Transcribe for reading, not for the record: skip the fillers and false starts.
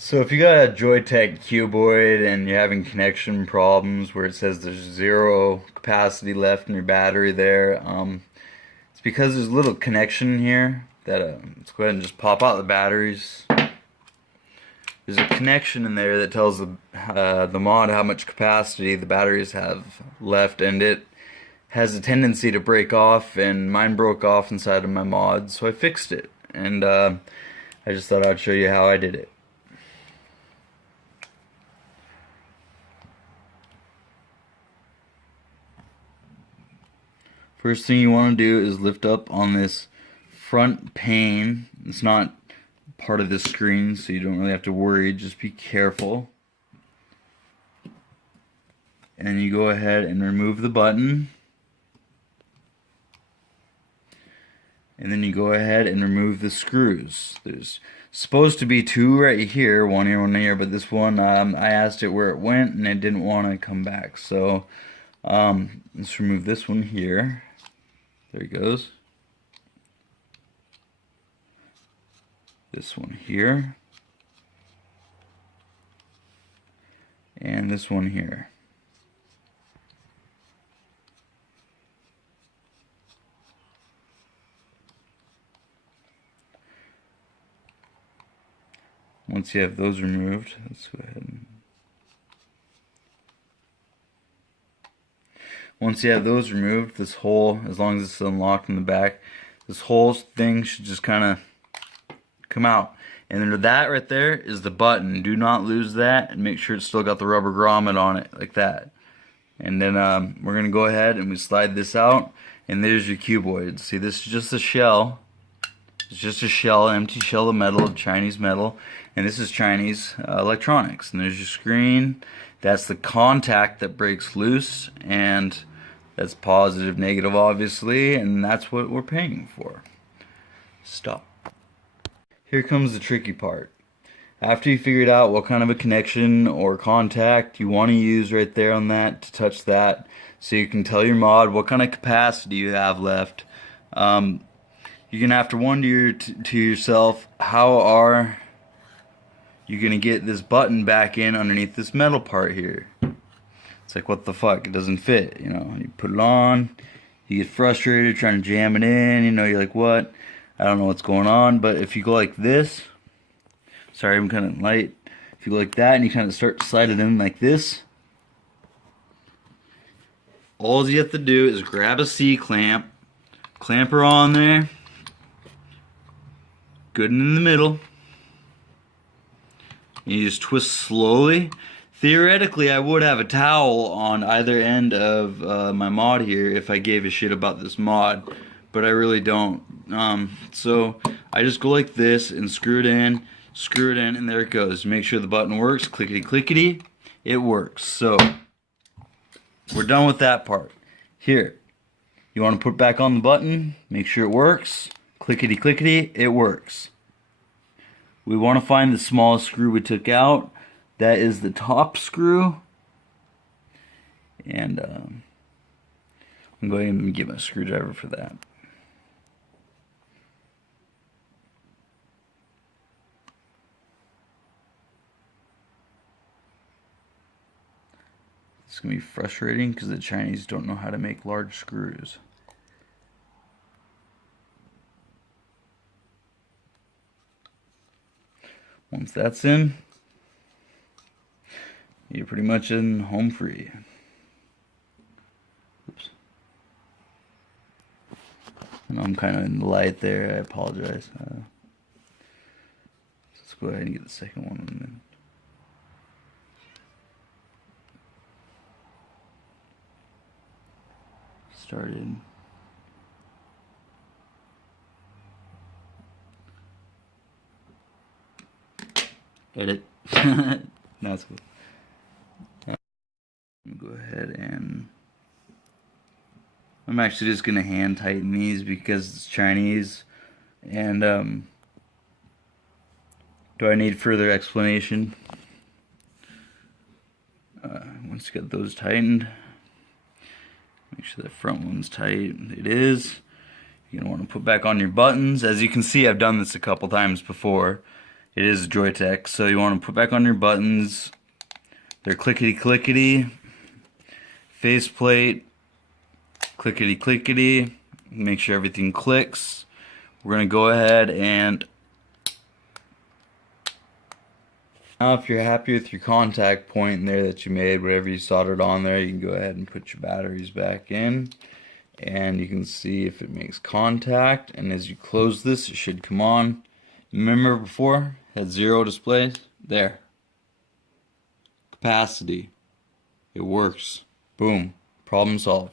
So if you got a Joyetech cuboid and you're having connection problems where it says there's zero capacity left in your battery there, it's because there's a little connection here that let's go ahead and just pop out the batteries. There's a connection in there that tells the mod how much capacity the batteries have left, and it has a tendency to break off, and mine broke off inside of my mod, so I fixed it, and I just thought I'd show you how I did it. First thing you want to do is lift up on this front pane. It's not part of the screen, so you don't really have to worry. Just be careful. And you go ahead and remove the button. And then you go ahead and remove the screws. There's supposed to be two right here, one here, but this one, I asked it where it went and it didn't want to come back. So let's remove this one here. There he goes. This one here. And this one here. Once you have those removed, let's go ahead and once you have those removed, this hole, as long as it's unlocked in the back, this whole thing should just kind of come out. And under that right there is the button. Do not lose that, and make sure it's still got the rubber grommet on it, like that. And then we're going to go ahead and we slide this out, and there's your cuboid. See, this is just a shell. It's just a shell, an empty shell of metal, of Chinese metal, and this is Chinese electronics. And there's your screen. That's the contact that breaks loose, and that's positive, negative, obviously, and that's what we're paying for. Stop. Here comes the tricky part. After you figured out what kind of a connection or contact you want to use right there on that to touch that, so you can tell your mod what kind of capacity you have left, you're going to have to wonder to yourself, how are you going to get this button back in underneath this metal part here? It's like, what the fuck, it doesn't fit, you know. You put it on, you get frustrated trying to jam it in, you know, you're like, what? I don't know what's going on. But if you go like this, sorry, I'm kind of light. If you go like that and you kind of start to slide it in like this, all you have to do is grab a C-clamp, clamp her on there, good and in the middle. You just twist slowly. Theoretically, I would have a towel on either end of my mod here if I gave a shit about this mod, but I really don't. So I just go like this and screw it in, and there it goes. Make sure the button works. Clickety clickety, it works. So we're done with that part. Here, you want to put back on the button, make sure it works. Clickety clickety, it works. We want to find the smallest screw we took out. That is the top screw. And I'm going to get my screwdriver for that. It's going to be frustrating because the Chinese don't know how to make large screws. Once that's in, you're pretty much in home free. Oops. And I'm kind of in the light there, I apologize. Let's go ahead and get the second one in then. Started. Edit. That's cool. Go ahead and I'm actually just gonna hand tighten these because it's Chinese, and do I need further explanation? Once you get those tightened, make sure the front one's tight. It is. You're gonna want to put back on your buttons. As you can see, I've done this a couple times before, It is Joyetech. So you want to put back on your buttons. They're clickety clickety. Faceplate. Clickety clickety. Make sure everything clicks. We're going to go ahead and now if you're happy with your contact point there that you made, whatever you soldered on there, you can go ahead and put your batteries back in. And you can see if it makes contact, and as you close this it should come on. Remember before it had 0 displays? There. Capacity. It works. Boom. Problem solved.